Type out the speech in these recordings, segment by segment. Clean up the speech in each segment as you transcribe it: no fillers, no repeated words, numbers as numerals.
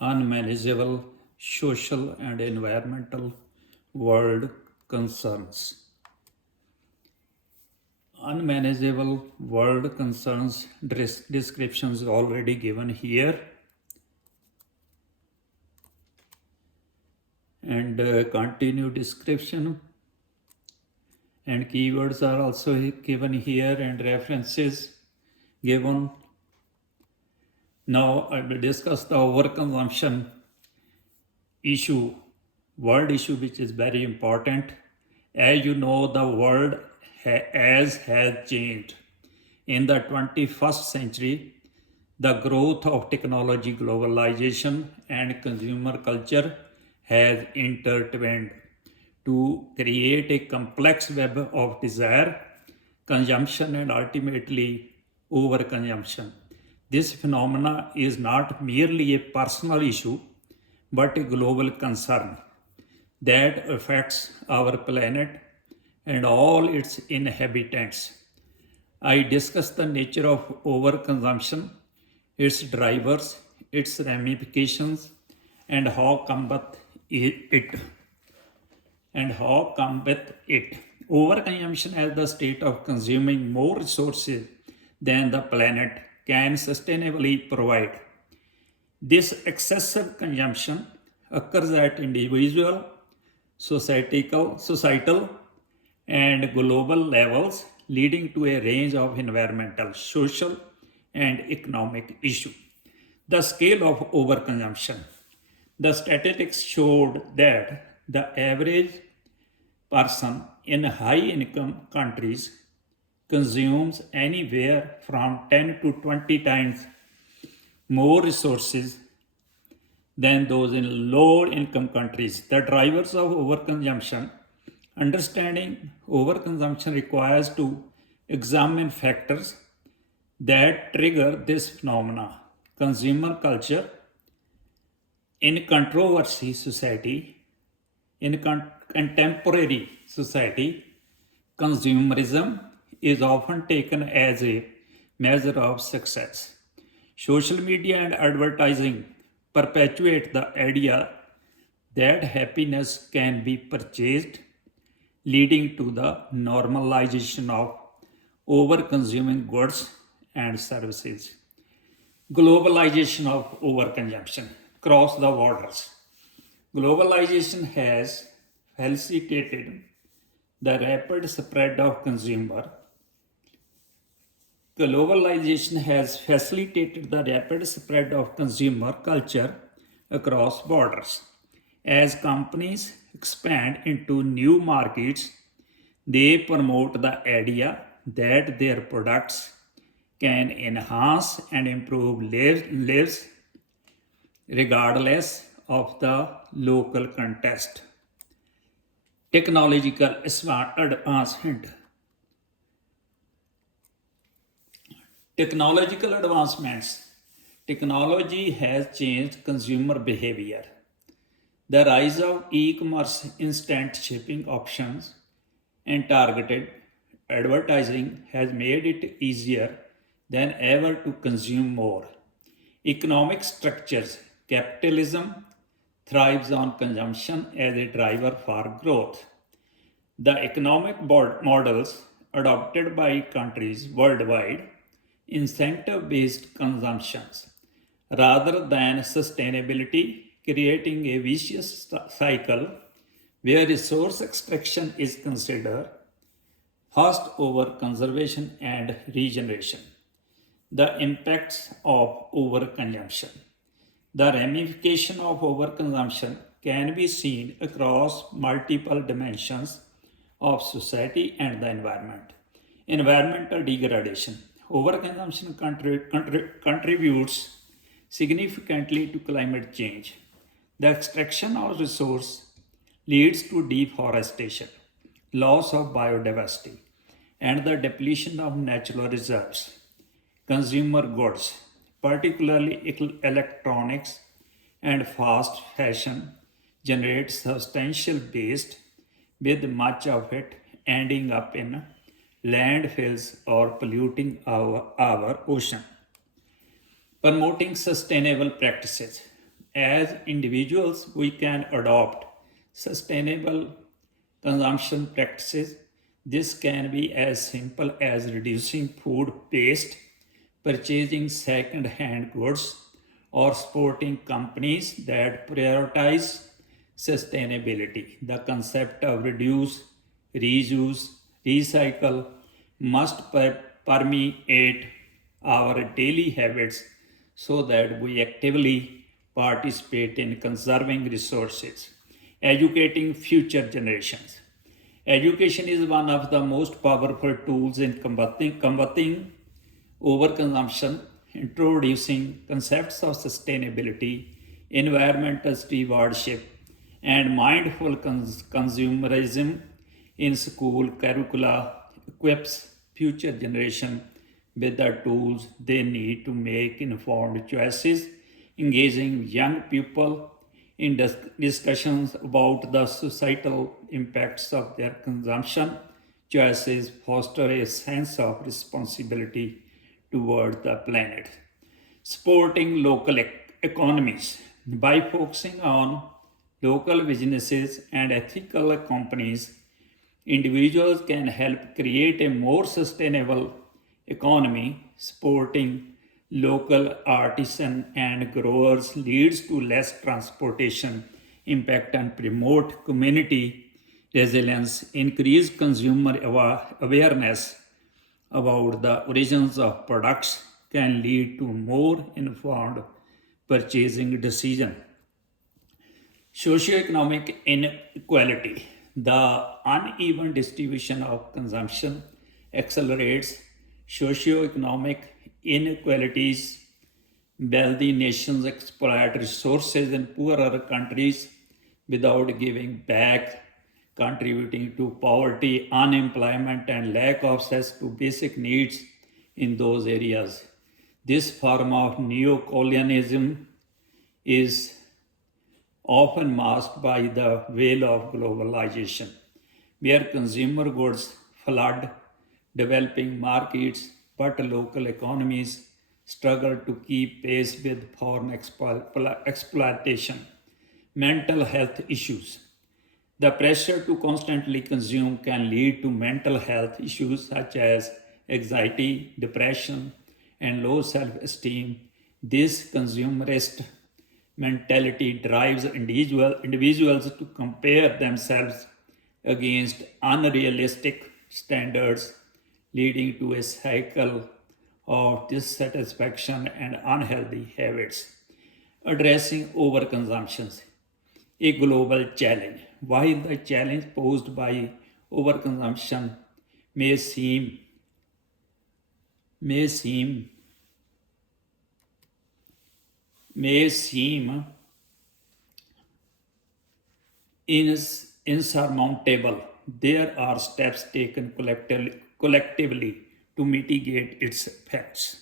unmanageable social and environmental world concerns. Unmanageable world concerns descriptions already given here, and continue description and keywords are also given here and references given. Now I will discuss the overconsumption issue, world issue, which is very important. As you know, the world has changed. In the 21st century, the growth of technology, globalization, and consumer culture has intertwined to create a complex web of desire, consumption, and ultimately overconsumption. This phenomena is not merely a personal issue, but a global concern that affects our planet and all its inhabitants. I discuss the nature of overconsumption, its drivers, its ramifications, and how combat it. Overconsumption as the state of consuming more resources than the planet can sustainably provide. This excessive consumption occurs at individual, societal, and global levels, leading to a range of environmental, social, and economic issues. The scale of overconsumption. The statistics showed that the average person in high income countries consumes anywhere from 10 to 20 times more resources than those in lower income countries. The drivers of overconsumption. Understanding overconsumption requires to examine factors that trigger this phenomena. Consumer culture, in controversy society, in contemporary society, consumerism is often taken as a measure of success. Social media and advertising perpetuate the idea that happiness can be purchased, leading to the normalization of over-consuming goods and services. Globalization of overconsumption across the borders. Globalization has facilitated the rapid spread of consumer. Globalization has facilitated the rapid spread of consumer culture across borders. As companies expand into new markets, they promote the idea that their products can enhance and improve lives regardless of the local context. Technological advancement. Technological advancements. Technology has changed consumer behavior. The rise of e-commerce, instant shipping options, and targeted advertising has made it easier than ever to consume more. Economic structures. Capitalism thrives on consumption as a driver for growth. The economic models adopted by countries worldwide incentive-based consumptions rather than sustainability, creating a vicious cycle where resource extraction is considered first over conservation and regeneration. The impacts of overconsumption. The ramification of overconsumption can be seen across multiple dimensions of society and the environment. Environmental degradation. Overconsumption contributes significantly to climate change. The extraction of resource leads to deforestation, loss of biodiversity, and the depletion of natural reserves. Consumer goods, particularly electronics and fast fashion, generate substantial waste, with much of it ending up in landfills or polluting our ocean. Promoting sustainable practices. As individuals, we can adopt sustainable consumption practices. This can be as simple as reducing food waste, purchasing second hand goods, or supporting companies that prioritize sustainability. The concept of reduce, reuse, recycle must permeate our daily habits so that we actively participate in conserving resources, educating future generations. Education is one of the most powerful tools in combating overconsumption, introducing concepts of sustainability, environmental stewardship, and mindful consumerism in school curricula equips future generation with the tools they need to make informed choices, engaging young people in discussions about the societal impacts of their consumption choices foster a sense of responsibility toward the planet. Supporting local economies by focusing on local businesses and ethical companies, individuals can help create a more sustainable economy. Supporting local artisans and growers leads to less transportation impact and promote community resilience, increase consumer awareness about the origins of products can lead to more informed purchasing decision. Socioeconomic inequality. The uneven distribution of consumption accelerates socioeconomic inequalities. Wealthy nations exploit resources in poorer countries without giving back, contributing to poverty, unemployment, and lack of access to basic needs in those areas. This form of neocolonialism is often masked by the veil of globalization, where consumer goods flood developing markets, but local economies struggle to keep pace with foreign exploitation. Mental health issues. The pressure to constantly consume can lead to mental health issues such as anxiety, depression, and low self esteem. This consumerist mentality drives individuals to compare themselves against unrealistic standards, leading to a cycle of dissatisfaction and unhealthy habits. Addressing overconsumption, a global challenge. While the challenge posed by overconsumption may seem may seem may seem insurmountable, there are steps taken collectively to mitigate its effects.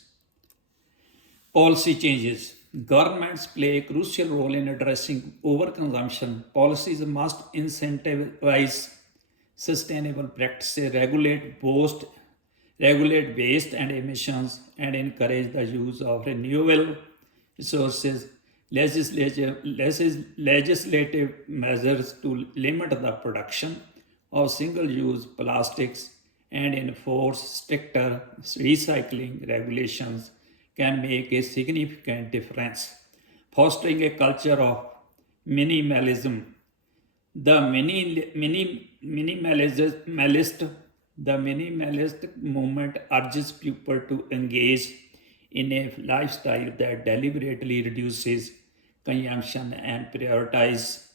Policy changes. Governments play a crucial role in addressing overconsumption. Policies must incentivize sustainable practices, regulate waste and emissions, and encourage the use of renewable resources. Legislative measures to limit the production of single use plastics and enforce stricter recycling regulations can make a significant difference. Fostering a culture of minimalism. The minimalist movement urges people to engage in a lifestyle that deliberately reduces consumption and prioritizes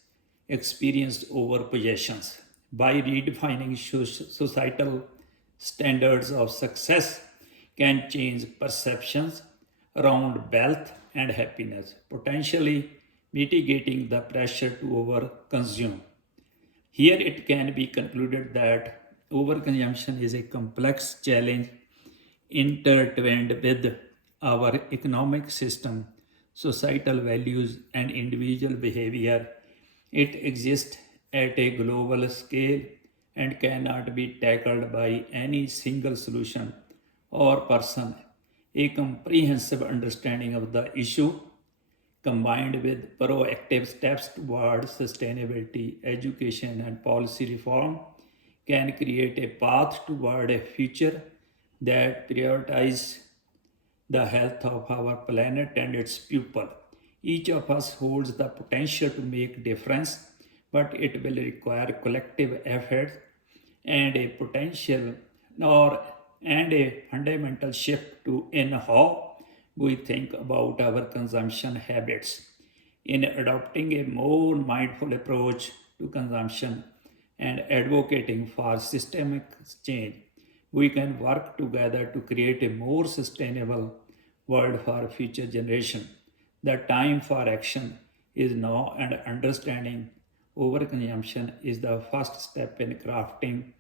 experience over possessions. By redefining societal standards of success can change perceptions around wealth and happiness, potentially mitigating the pressure to overconsume. Here it can be concluded that overconsumption is a complex challenge intertwined with our economic system, societal values, and individual behavior. It exists at a global scale and cannot be tackled by any single solution or person. A comprehensive understanding of the issue combined with proactive steps toward sustainability, education, and policy reform, can create a path toward a future that prioritizes the health of our planet and its people. Each of us holds the potential to make difference, but it will require collective effort and a potential or and a fundamental shift to in how we think about our consumption habits. In adopting a more mindful approach to consumption and advocating for systemic change, we can work together to create a more sustainable world for future generations. The time for action is now, and understanding overconsumption is the first step in crafting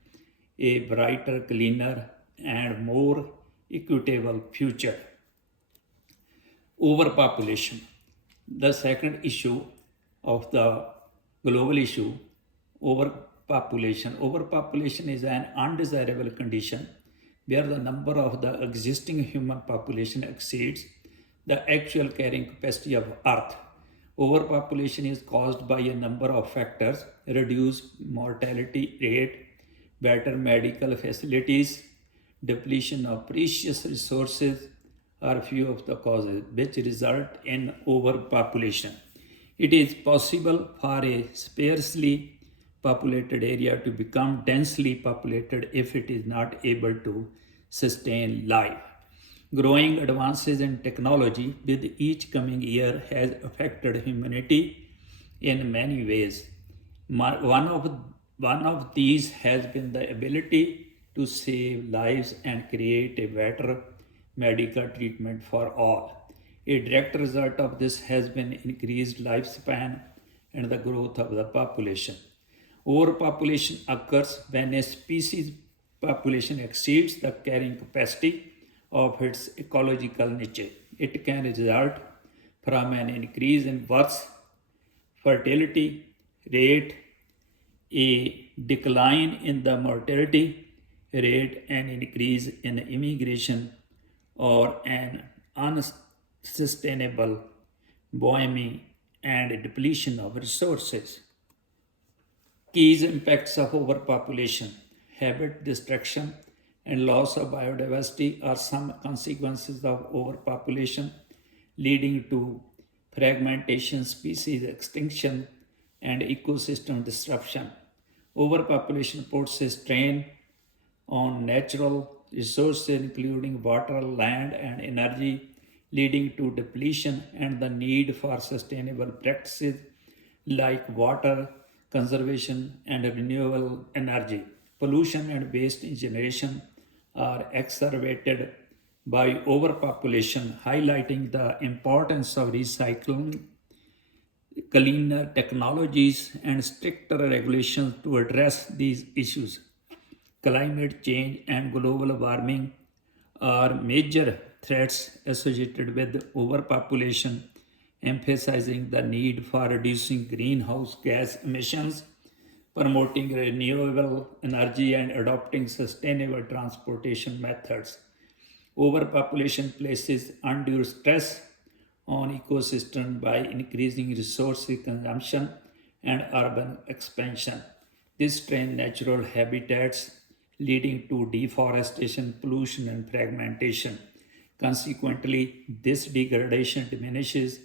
a brighter, cleaner, and more equitable future. Overpopulation. The second issue of the global issue, overpopulation. Overpopulation is an undesirable condition where the number of the existing human population exceeds the actual carrying capacity of Earth. Overpopulation is caused by a number of factors: reduced mortality rate, better medical facilities, depletion of precious resources are few of the causes which result in overpopulation. It is possible for a sparsely populated area to become densely populated if it is not able to sustain life. Growing advances in technology with each coming year has affected humanity in many ways. One of these has been the ability to save lives and create a better medical treatment for all. A direct result of this has been increased lifespan and the growth of the population. Overpopulation occurs when a species population exceeds the carrying capacity of its ecological niche. It can result from an increase in births, fertility rate, a decline in the mortality rate, an increase in immigration, or an unsustainable booming and depletion of resources. Key impacts of overpopulation, habitat destruction, and loss of biodiversity are some consequences of overpopulation, leading to fragmentation, species extinction, and ecosystem disruption. Overpopulation puts a strain on natural resources, including water, land, and energy, leading to depletion and the need for sustainable practices like water conservation and renewable energy. Pollution and waste generation are exacerbated by overpopulation, highlighting the importance of recycling, cleaner technologies, and stricter regulations to address these issues. Climate change and global warming are major threats associated with overpopulation, emphasizing the need for reducing greenhouse gas emissions, promoting renewable energy, and adopting sustainable transportation methods. Overpopulation places undue stress on ecosystem by increasing resource consumption and urban expansion. This strains natural habitats, leading to deforestation, pollution, and fragmentation. Consequently, this degradation diminishes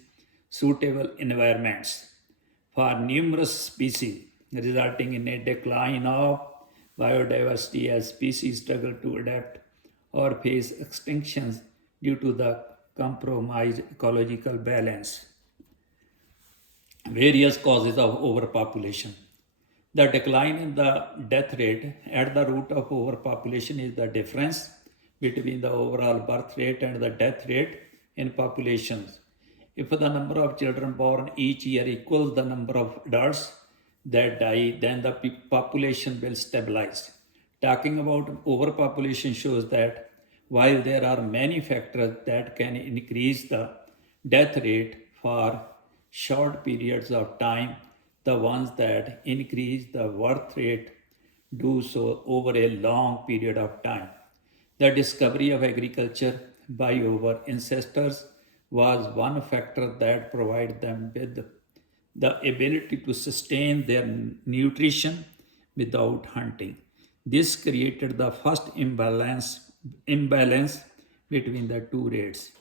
suitable environments for numerous species, resulting in a decline of biodiversity as species struggle to adapt or face extinctions due to the compromised ecological balance. Various causes of overpopulation. The decline in the death rate at the root of overpopulation is the difference between the overall birth rate and the death rate in populations. If the number of children born each year equals the number of adults that die, then the population will stabilize. Talking about overpopulation shows that while there are many factors that can increase the death rate for short periods of time, the ones that increase the birth rate do so over a long period of time. The discovery of agriculture by our ancestors was one factor that provided them with the ability to sustain their nutrition without hunting. This created the first imbalance between the two rates.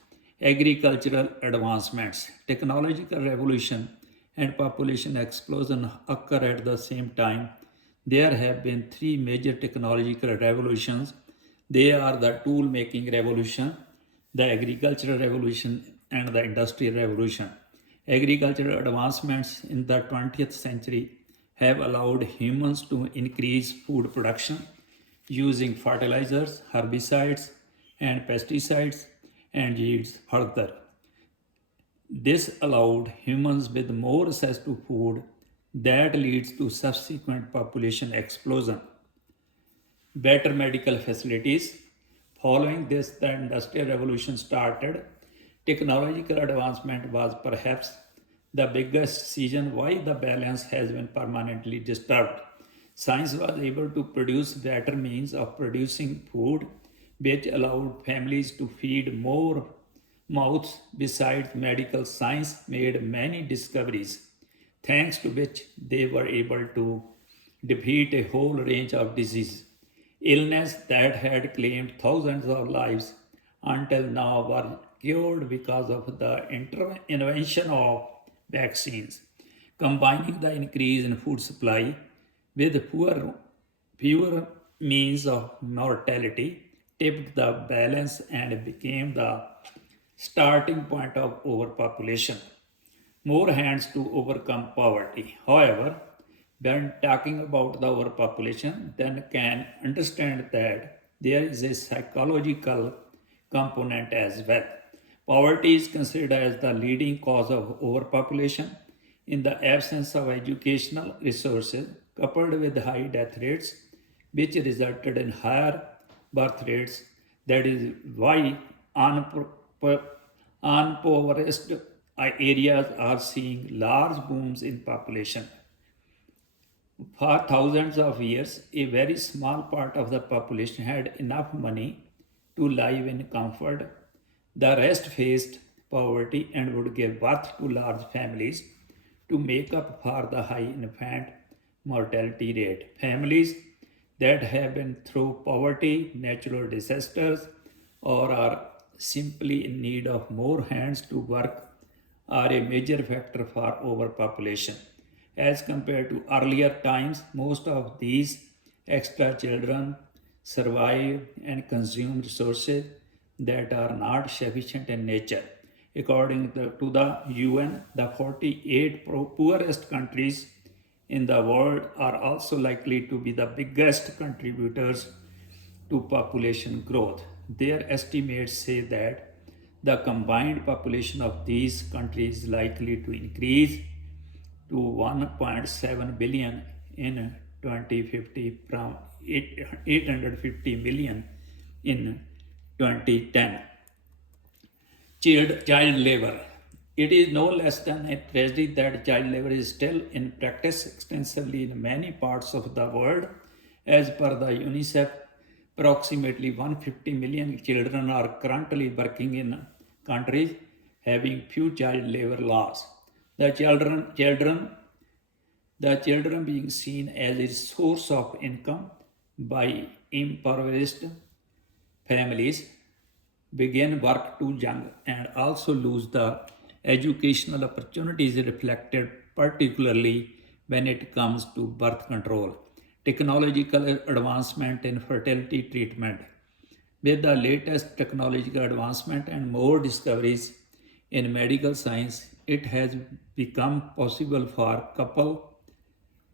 Agricultural advancements, technological revolution, and population explosion occur at the same time. There have been three major technological revolutions. They are the tool making revolution, the agricultural revolution, and the industrial revolution. Agricultural advancements in the 20th century have allowed humans to increase food production using fertilizers, herbicides, and pesticides and yields further. This allowed humans with more access to food that leads to subsequent population explosion. Better medical facilities. Following this, the Industrial Revolution started. Technological advancement was perhaps the biggest reason why the balance has been permanently disturbed. Science was able to produce better means of producing food, which allowed families to feed more mouths. Besides, medical science made many discoveries, thanks to which they were able to defeat a whole range of diseases. Illness that had claimed thousands of lives until now were cured because of the invention of vaccines. Combining the increase in food supply with fewer means of mortality tipped the balance and became the starting point of overpopulation. More hands to overcome poverty. However, when talking about the overpopulation, then can understand that there is a psychological component as well. Poverty is considered as the leading cause of overpopulation. In the absence of educational resources, coupled with high death rates, which resulted in higher birth rates. That is why unpoverished areas are seeing large booms in population. For thousands of years, a very small part of the population had enough money to live in comfort. The rest faced poverty and would give birth to large families to make up for the high infant mortality rate. Families that have been through poverty, natural disasters, or are simply in need of more hands to work are a major factor for overpopulation. As compared to earlier times, most of these extra children survive and consume resources that are not sufficient in nature. According to the UN, the 48 poorest countries in the world are also likely to be the biggest contributors to population growth. Their estimates say that the combined population of these countries is likely to increase to 1.7 billion in 2050 from 850 million in 2010. Child labor. It is no less than a tragedy that child labor is still in practice extensively in many parts of the world. As per the UNICEF, approximately 150 million children are currently working in countries having few child labor laws. The children being seen as a source of income by impoverished families begin work too young and also lose the educational opportunities reflected, particularly when it comes to birth control. Technological advancement in fertility treatment. With the latest technological advancement and more discoveries in medical science, it has become possible for couples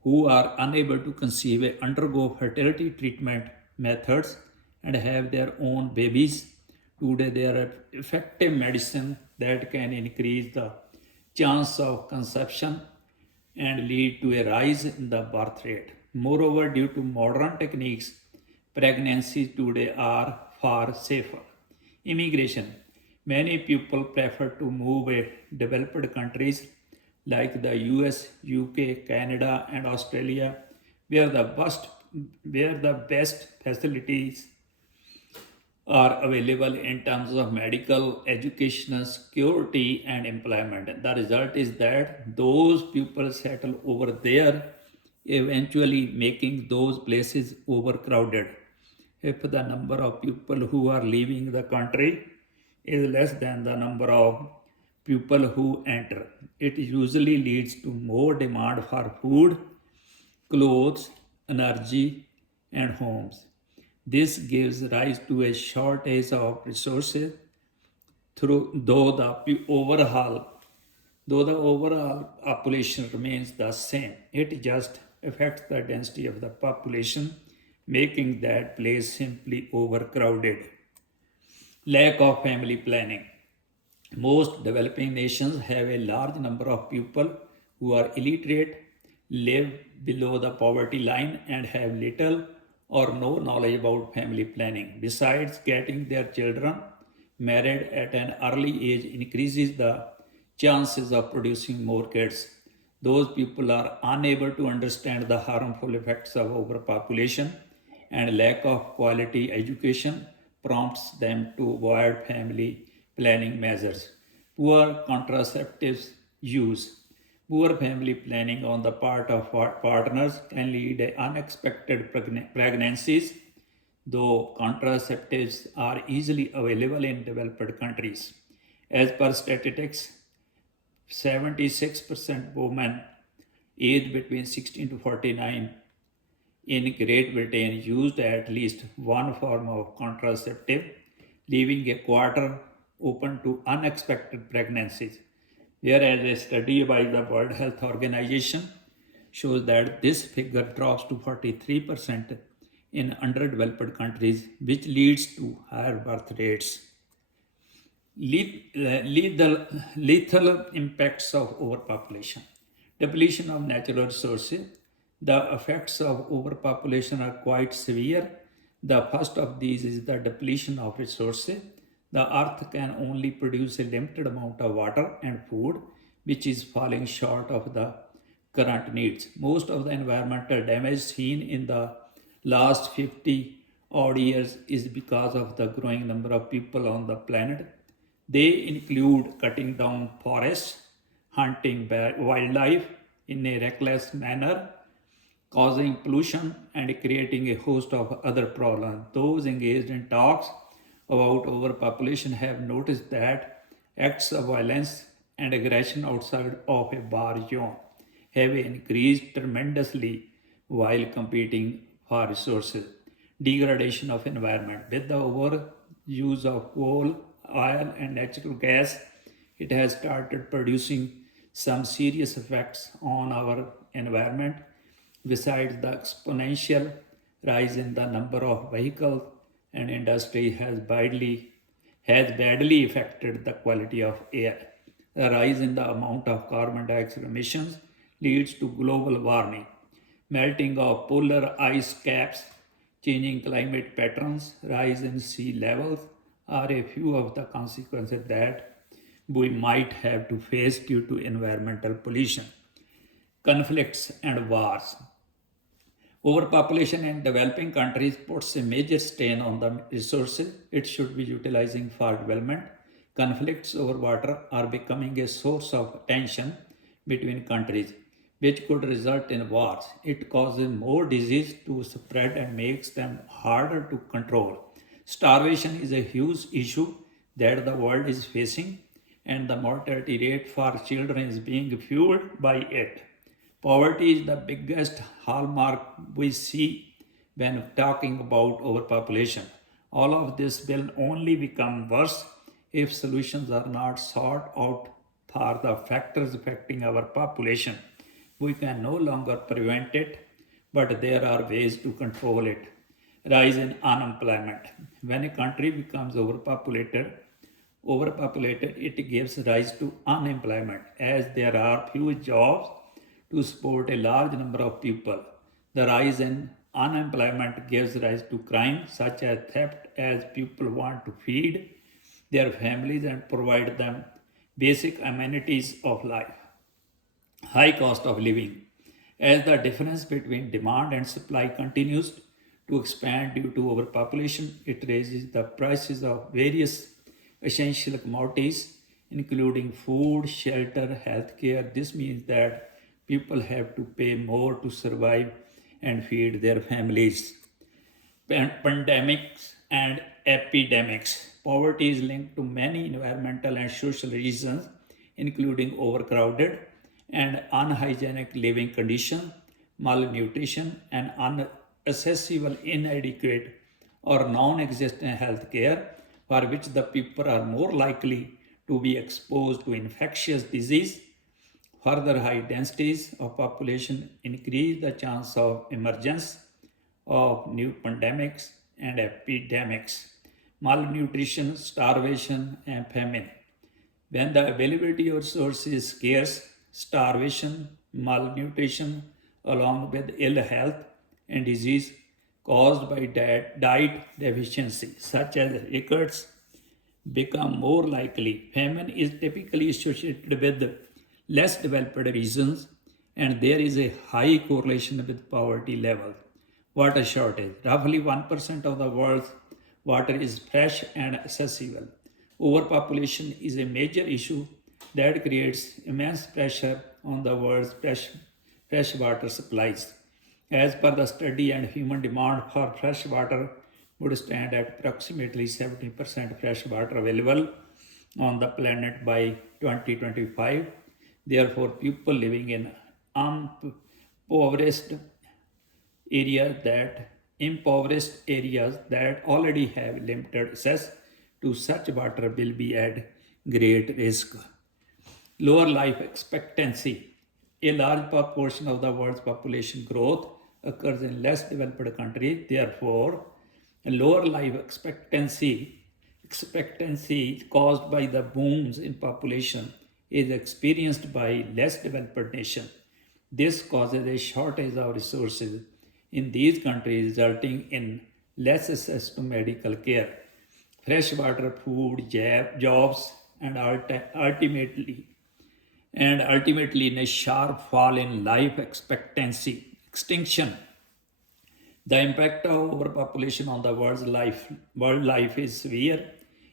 who are unable to conceive undergo fertility treatment methods and have their own babies. Today, there are effective medicine that can increase the chance of conception and lead to a rise in the birth rate. Moreover, due to modern techniques, pregnancies today are far safer. Immigration. Many people prefer to move to developed countries like the US, UK, Canada, and Australia, where the best facilities are available in terms of medical, educational, security, and employment. The result is that those people settle over there, eventually making those places overcrowded. If the number of people who are leaving the country is less than the number of people who enter, it usually leads to more demand for food, clothes, energy, and homes. This gives rise to a shortage of resources through though the overall population remains the same. It just affects the density of the population, making that place simply overcrowded. Lack of family planning. Most developing nations have a large number of people who are illiterate, live below the poverty line, and have little or no knowledge about family planning. Besides, getting their children married at an early age increases the chances of producing more kids. Those people are unable to understand the harmful effects of overpopulation, and lack of quality education prompts them to avoid family planning measures. Poor contraceptives use. Poor family planning on the part of partners can lead to unexpected pregnancies, though contraceptives are easily available in developed countries. As per statistics, 76% women aged between 16 to 49 in Great Britain used at least one form of contraceptive, leaving a quarter open to unexpected pregnancies. Whereas a study by the World Health Organization shows that this figure drops to 43% in underdeveloped countries, which leads to higher birth rates. Lethal impacts of overpopulation. Depletion of natural resources. The effects of overpopulation are quite severe. The first of these is the depletion of resources. The earth can only produce a limited amount of water and food, which is falling short of the current needs. Most of the environmental damage seen in the last 50 odd years is because of the growing number of people on the planet. They include cutting down forests, hunting wildlife in a reckless manner, causing pollution, and creating a host of other problems. Those engaged in talks about overpopulation have noticed that acts of violence and aggression outside of a bar zone have increased tremendously while competing for resources. Degradation of environment. With the overuse of coal, oil, and natural gas, it has started producing some serious effects on our environment. Besides, the exponential rise in the number of vehicles and industry has badly affected the quality of air. The rise in the amount of carbon dioxide emissions leads to global warming. Melting of polar ice caps, changing climate patterns, rise in sea levels are a few of the consequences that we might have to face due to environmental pollution. Conflicts and wars. Overpopulation in developing countries puts a major strain on the resources it should be utilizing for development. Conflicts over water are becoming a source of tension between countries, which could result in wars. It causes more disease to spread and makes them harder to control. Starvation is a huge issue that the world is facing, and the mortality rate for children is being fueled by it. Poverty is the biggest hallmark we see when talking about overpopulation. All of this will only become worse if solutions are not sought out for the factors affecting our population. We can no longer prevent it, but there are ways to control it. Rise in unemployment. When a country becomes overpopulated, it gives rise to unemployment as there are few jobs to support a large number of people. The rise in unemployment gives rise to crime such as theft as people want to feed their families and provide them basic amenities of life. High cost of living. As the difference between demand and supply continues to expand due to overpopulation. It raises the prices of various essential commodities, including food, shelter, healthcare. This means that people have to pay more to survive and feed their families. Pandemics and epidemics. Poverty is linked to many environmental and social reasons, including overcrowded and unhygienic living conditions, malnutrition, and inaccessible, inadequate, or non existent health care, for which the people are more likely to be exposed to infectious disease. Further, high densities of population increase the chance of emergence of new pandemics and epidemics, malnutrition, starvation, and famine. When the availability of resources is scarce, starvation, malnutrition, along with ill health and disease caused by diet deficiency, such as rickets, become more likely. Famine is typically associated with less developed regions, and there is a high correlation with poverty level. Water shortage. Roughly 1% of the world's water is fresh and accessible. Overpopulation is a major issue that creates immense pressure on the world's fresh water supplies. As per the study, and human demand for fresh water would stand at approximately 70% fresh water available on the planet by 2025. Therefore, people living in impoverished impoverished areas that already have limited access to such water will be at great risk. Lower life expectancy. A large proportion of the world's population growth occurs in less developed countries. Therefore, a lower life expectancy caused by the booms in population is experienced by less developed nations. This causes a shortage of resources in these countries, resulting in less access to medical care, fresh water, food, jobs, and ultimately in a sharp fall in life expectancy. Extinction. The impact of overpopulation on the world life is severe.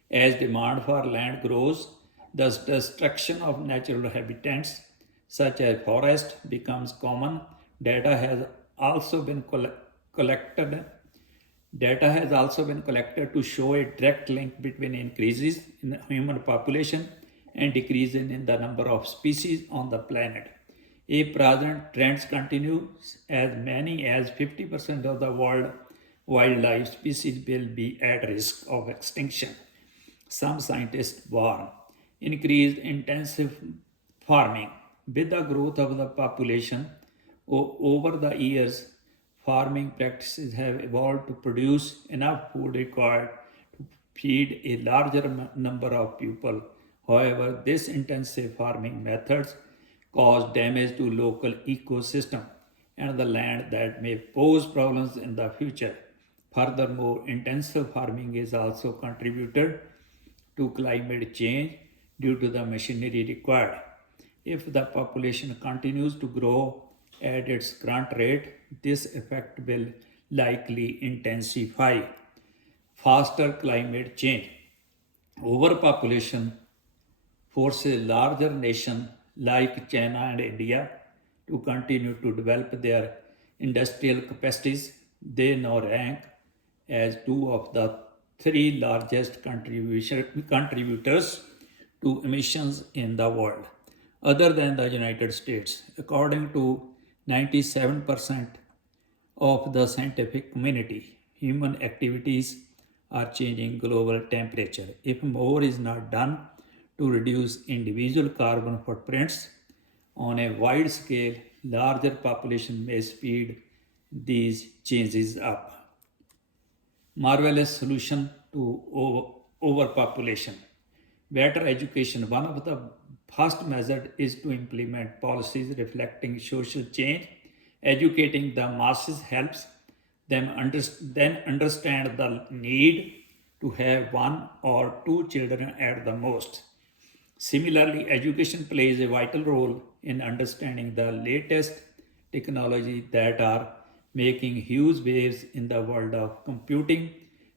As demand for land grows, the destruction of natural habitats such as forest becomes common. Data has also been collected Data has also been collected to show a direct link between increases in human population and decrease in the number of species on the planet. If present trends continue, as many as 50% of the world wildlife species will be at risk of extinction. Some scientists warn increased intensive farming. With the growth of the population over the years, farming practices have evolved to produce enough food required to feed a larger number of people. However, this intensive farming methods cause damage to local ecosystem and the land that may pose problems in the future. Furthermore, intensive farming is also contributed to climate change due to the machinery required. If the population continues to grow at its current rate, this effect will likely intensify. Faster climate change. Overpopulation forces larger nations like China and India to continue to develop their industrial capacities. They now rank as two of the three largest contributors to emissions in the world, other than the United States. According to 97% of the scientific community, human activities are changing global temperature. If more is not done to reduce individual carbon footprints on a wide scale, larger population may speed these changes up. Marvelous solution to overpopulation. Better education. One of the first measures is to implement policies reflecting social change. Educating the masses helps them then understand the need to have one or two children at the most. Similarly, education plays a vital role in understanding the latest technology that are making huge waves in the world of computing.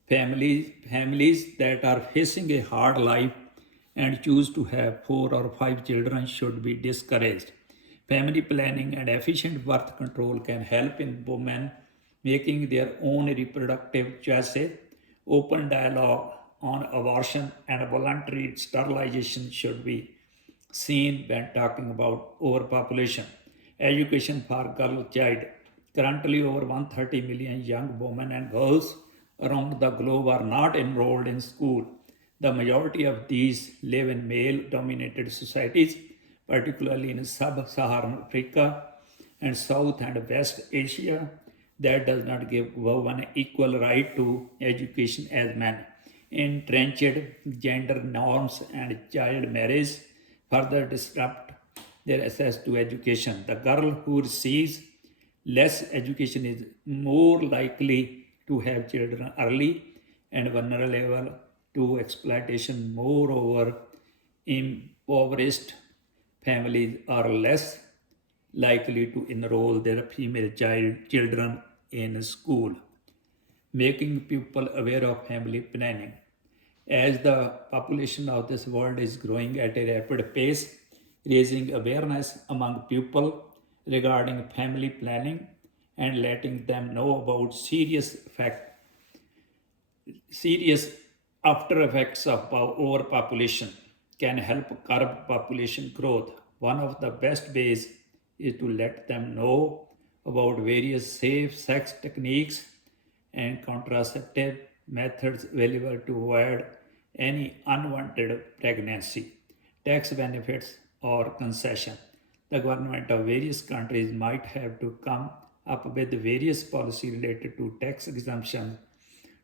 Families that are facing a hard life and choose to have 4 or 5 children should be discouraged. Family planning and efficient birth control can help in women making their own reproductive choices. Open dialogue on abortion and voluntary sterilization should be seen when talking about overpopulation. Education for girl child. Currently, over 130 million young women and girls around the globe are not enrolled in school. The majority of these live in male dominated societies, particularly in sub Saharan Africa and South and West Asia, that does not give women equal right to education as men. Entrenched gender norms and child marriage further disrupt their access to education. The girl who receives less education is more likely to have children early and vulnerable to exploitation. Moreover, impoverished families are less likely to enroll their female children in school, making people aware of family planning. As the population of this world is growing at a rapid pace, raising awareness among people regarding family planning and letting them know about serious after effects of overpopulation can help curb population growth. One of the best ways is to let them know about various safe sex techniques and contraceptive methods available to avoid any unwanted pregnancy, tax benefits, or concession. The government of various countries might have to come up with various policy related to tax exemptions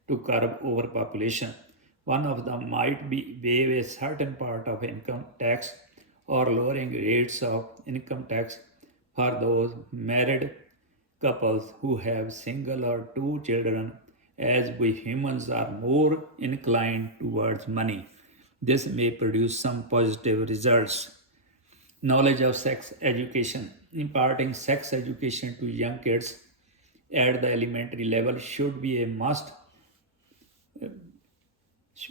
to curb overpopulation. One of them might be waive a certain part of income tax or lowering rates of income tax for those married couples who have single or two children, as we humans are more inclined towards money. This may produce some positive results. Knowledge of sex education. Imparting sex education to young kids at the elementary level should be a must.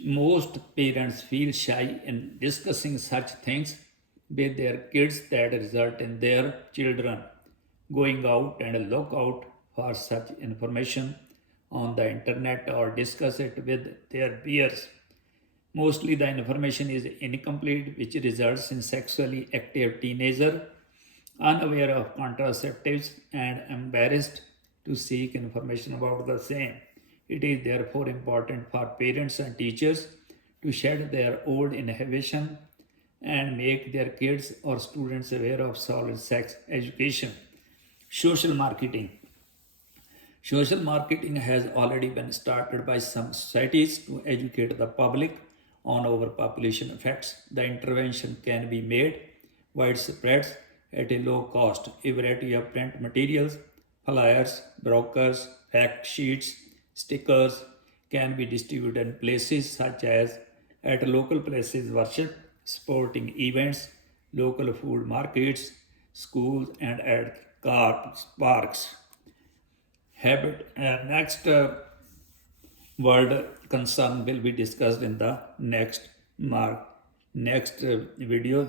Most parents feel shy in discussing such things with their kids that result in their children going out and look out for such information on the internet or discuss it with their peers. Mostly the information is incomplete, which results in sexually active teenager unaware of contraceptives and embarrassed to seek information about the same. It is therefore important for parents and teachers to shed their old inhibition and make their kids or students aware of solid sex education. Social marketing. Social marketing has already been started by some societies to educate the public on overpopulation effects. The intervention can be made widespread at a low cost. A variety of print materials, flyers, brochures, fact sheets, stickers can be distributed in places such as at local places worship, sporting events, local food markets, schools, and at car parks. Next world concern will be discussed in the next video.